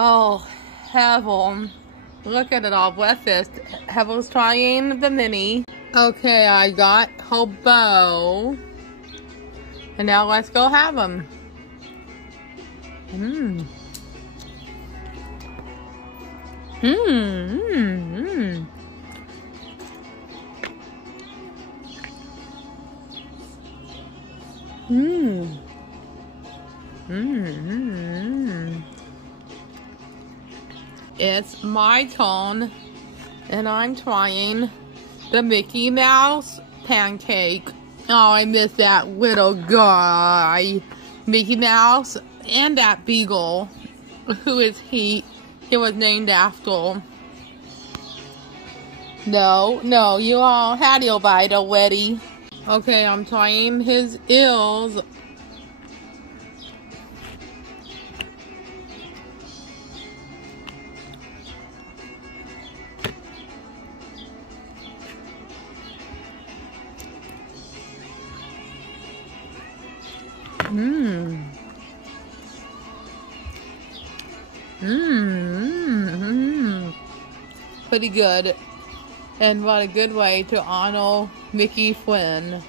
Oh, Hevel. Look at it all. Breakfast. Hevel's trying the mini. Okay, I got Hobo. And now let's go have them. Mmm. Mmm. Mmm. Mmm. Mmm. It's my turn, and I'm trying the Mickey Mouse pancake. Oh, I miss that little guy. Mickey Mouse and that beagle. Who is he? He was named after. No, you all had your bite already. Okay, I'm trying his ears. Mmm. Mmm. Pretty good. And what a good way to honor Mickey Flynn.